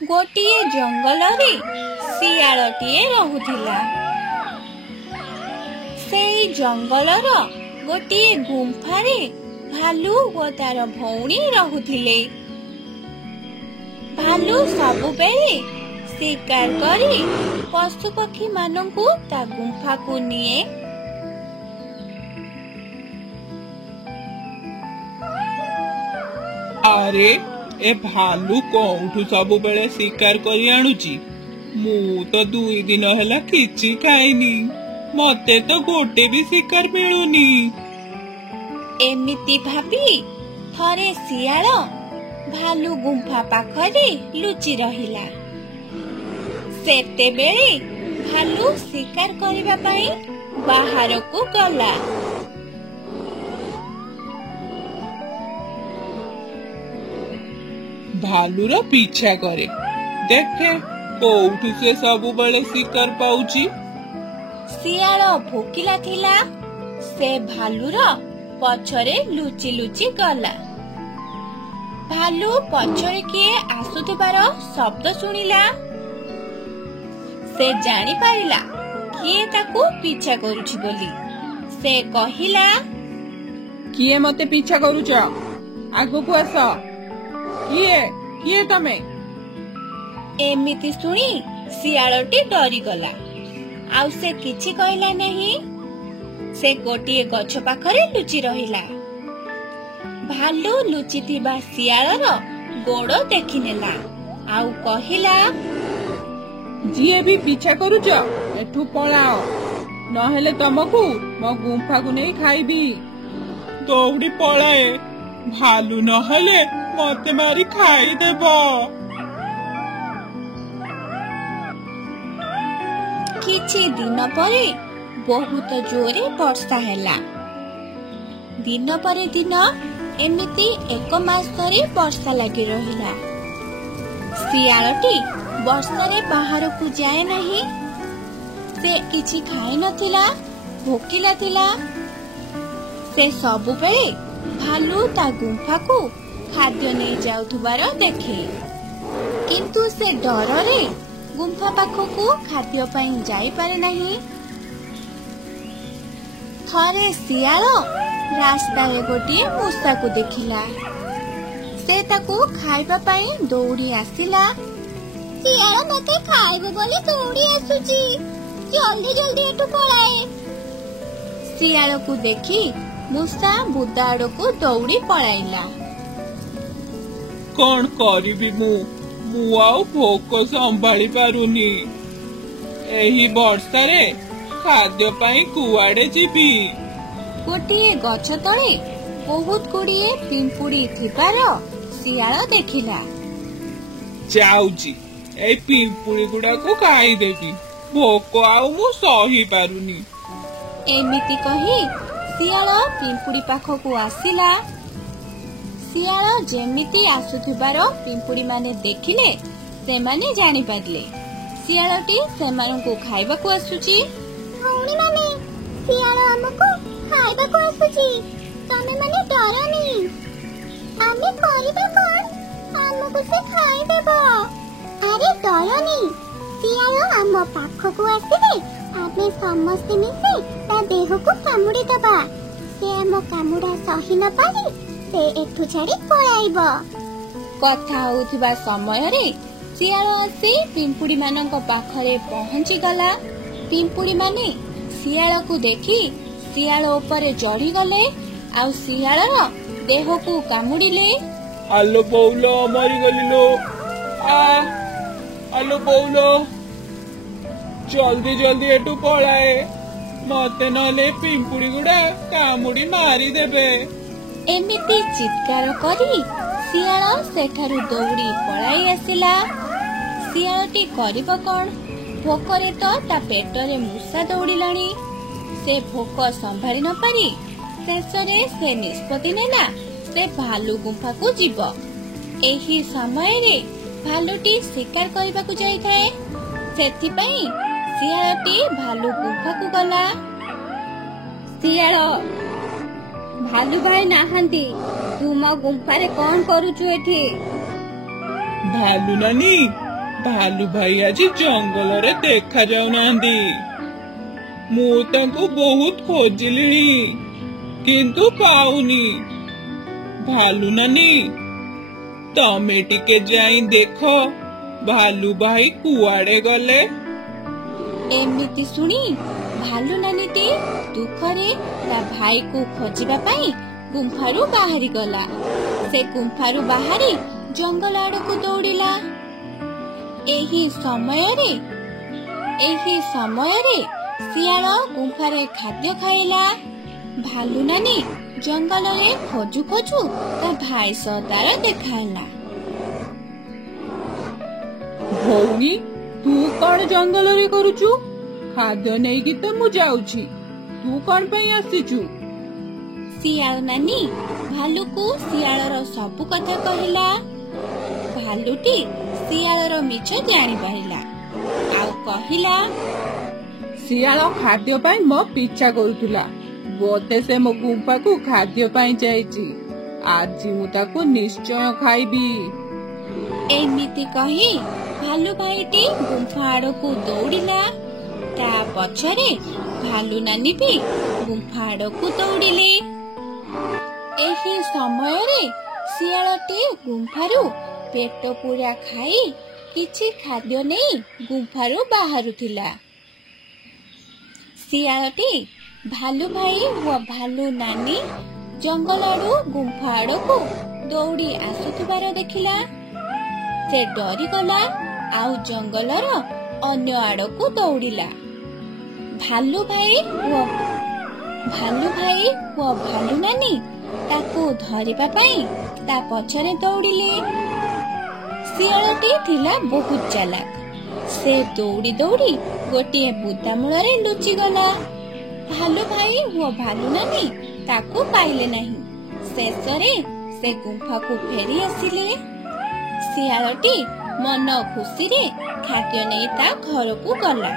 गोटिए जंगल शियालटिए रहुथिला। सेई जंगलर गोटिए गुंफारे भालू ओ तार भौणी रहुथिले। भालू सबुबेले शिकार करी पशुपक्षी मानंकु ता गुंफा को निए। अरे ए भालू कोठू सब बेले शिकार करी आणुची। मु तो 2 दिन हैला किछि खाइनी। मते तो गोटे भी शिकार मिलुनी। एमिति भाबी थरे शियाल भालू गुंफा पाखरे लुचि रहिला। सेतेबेले भालू शिकार करिबा पई बाहर को गला। भालूर पीछा करे देखे कोठू से सब बेले शिकार पाउची। शियाल भोकिला थिला। से भालूर पछरे लुचि लुचि गला। भालू पछरे किए आसुथिबार शब्द सुनिला। से जानी पारिला किए ताकू पीछा करूछि बोली। से कहिला, किए मते पीछा करूछ? आगो को आस। किए किए तमे? एमिति सुनी शियालटी डरी गला। आउ से किछि कहला नहीं। से गोटिए गछ पाखरे लुचि रहिला। भालू लुचिथिबा शियालर गोड़ देखिनेला। आउ कहिला, जिए भी पीछा करूछ एठू पळाओ, नहेले तमकू मो गुंफा को नहीं खाइबी। दौड़ी पळाए, भालू नहेले मते मारी खाई देबो। किछि दिन परे बहुत जोरे वर्षा हैला। दिन परे दिन एमिति 1 मास धरी वर्षा लगी रहिला। शियालटी वर्षारे बाहर को जाए नहीं। से किछि खाई नथिला, भोकिला थिला। से सबु बेले भालू ता गुंफा को खाद्य नहीं जाउथुबार देखे। किंतु से डररे गुंफा पाखकू खाद्य पाई जाई पारे नहीं। थरे शियाल रास्ता रे गोटिए मूषा को देखिला। से ताकू खाइबा पाई दौड़ी आसिला। शियाल मते खाइबो बोली दौड़ी आसुची, जल्दी जल्दी एटू पळाए। शियाल को देखी मूषा बुदाड़ को दौड़ी पळाइला। कौन करिबी मु आउ भोक संभाली पारुनी। एही वर्षा रे खाद्य पाई कुआडे जीबी। गोटिए गछ तळे बहुत गुड़िए पिंपुड़ी थिबार शियाल देखिला। जाउची ए पिंपुड़ी गुडा को खाई देबी। भोक आउ मु सही पारुनी। एमिति कही शियाल पिंपुड़ी पाखकू आसिला। शियाल जेमिति आसुथिबार पिंपुड़ी माने देखिले से माने जानि पारले शियालटी सेमानकू खाइबाकू आसुची। भौणी माने शियाल हमकू खाइबाकू आसुची, तमे माने डरनी। आमे करिबा कोन? हमकू से खाइ देबो। अरे डरनी, शियाल हम पाखकू आसिले आमे समस्त मिसे ता देहकू कामुडी दबा। से हम कामुडा सही न पारी से एठू छाड़ी पळाइबो। कथा होउथिबा समय रे शियाल आसी पिंपुड़ी मानक पाखरे पहुंची गला। पिंपुड़ी माने शियाल को देखी शियाल ऊपर चढ़ी गले। आउ शियालर देह को कामुड़िले। आलो बौलो मरी गलिलो। आलो बौलो, जल्दी जल्दी एटू पळाए, मते नले पिंपुड़ी गुडा कामुड़ी मारी देबे। एमिति चित्कार करी शियाल सेठारु दौड़ी पळाई आसिला। शियालटी करिबो कोन? भोकरे तो ता पेटरे मूषा दौड़िलाणी। से भोक संभाली न पारी शेषरे से निष्पत्ति नेला से भालू गुंफा को जीव। एही समय रे भालुटी शिकार करबा को जाई थाए। सेथिपई शियालटी भालू गुंफा को गला। शियाल, भालू भाई नाहांती, तुम गुंफा रे कोन करूछु एठी? भालू नानी ଭାଲୁ ଭାଇ ଆଜି ଜଙ୍ଗଲରେ ଦେଖା ଯାଉନାହାନ୍ତି। ମୁଁ ତାଙ୍କୁ ବହୁତ ଖୋଜିଲିଣି କିନ୍ତୁ ପାଉନି। ଭାଲୁ ନାନୀ, ତମେ ଟିକେ ଯାଇ ଦେଖ ଭାଲୁ ଭାଇ କୁଆଡେ ଗଲେ। ଏମିତି ଶୁଣି ଭାଲୁ ନାନୀଟି ଦୁଃଖରେ ତା ଭାଇକୁ ଖୋଜିବା ପାଇଁ ଗୁମ୍ଫାରୁ ବାହାରି ଗଲା। ସେ ଗୁମ୍ଫାରୁ ବାହାରି ଜଙ୍ଗଲ ଆଡକୁ ଦୌଡ଼ିଲା। ଏହି ସମୟରେ ଶିଆଳ ଗୁମ୍ଫାରେ ଖାଦ୍ୟ ଖାଇଲା। ଭାଲୁ ନାନୀ ଜଙ୍ଗଲରେ ଖୋଜୁ ଖୋଜୁ ତା ଭାଇ ସହ ତାର ଦେଖା ହେଲା। ଭଉଣୀ, ତୁ କଣ ଜଙ୍ଗଲରେ କରୁଛୁ? ଖାଦ୍ୟ ନେଇକି ତ ମୁଁ ଯାଉଛି, ତୁ କଣ ପାଇଁ ଆସିଛୁ? ଶିଆଳ ନାନୀ ଭାଲୁକୁ ଶିଆଳର ସବୁ କଥା କହିଲା। ଭାଲୁଟି ଶିଆଳର ମିଛ ଜାଣିପାରିଲା ଆଉ କହିଲା, ଶିଆଳ ଖାଦ୍ୟ ପାଇଁ ମୋ ପିଛା କରୁଥିଲା। ବୋଧେ ସେ ମୋ ଗୁମ୍ଫାକୁ ଖାଦ୍ୟ ପାଇଁ ଯାଇଛି। ଆଜି ମୁଁ ତାକୁ ନିଶ୍ଚୟ ଖାଇବି। ଏମିତି କହି ଭାଲୁ ଭାଇଟି ଗୁମ୍ଫା ଆଡକୁ ଦୌଡ଼ିଲା। ତା ପଛରେ ଭାଲୁ ନାନୀ ବି ଗୁମ୍ଫା ଆଡକୁ ଦୌଡ଼ିଲେ। ଏହି ସମୟରେ ଶିଆଳଟି ଗୁମ୍ଫାରୁ ପେଟ ପୂରା ଖାଇ କିଛି ଖାଦ୍ୟ ନେଇ ଗୁମ୍ଫାରୁ ବାହାରୁଥିଲା। ଶିଆଳଟି ଭାଲୁ ଭାଇ ଓ ଭାଲୁ ନାନୀ ଜଙ୍ଗଲ ଆଡୁ ଗୁମ୍ଫା ଆଡକୁ ଦୌଡ଼ି ଆସୁଥିବାର ଦେଖିଲା। ସେ ଡରିଗଲା ଆଉ ଜଙ୍ଗଲର ଅନ୍ୟ ଆଡକୁ ଦୌଡ଼ିଲା। ଭାଲୁ ଭାଇ ଓ ଭାଲୁ ନାନୀ ତାକୁ ଧରିବା ପାଇଁ ତା ପଛରେ ଦୌଡ଼ିଲେ। ଶିଆଳଟି ଥିଲା ବହୁତ ଚାଲାକ। ସେ ଦୌଡ଼ି ଦୌଡ଼ି ଗୋଟିଏ ବୁଦା ମୂଳରେ ଲୁଚିଗଲା। ଭାଲୁ ଭାଇ ଓ ଭାଲୁ ନାନୀ ତାକୁ ପାଇଲେ ନାହିଁ। ଶେଷରେ ସେ ଗୁମ୍ଫାକୁ ଫେରି ଆସିଲେ। ଶିଆଳଟି ମନ ଖୁସିରେ ଖାଦ୍ୟ ନେଇ ତା ଘରକୁ ଗଲା।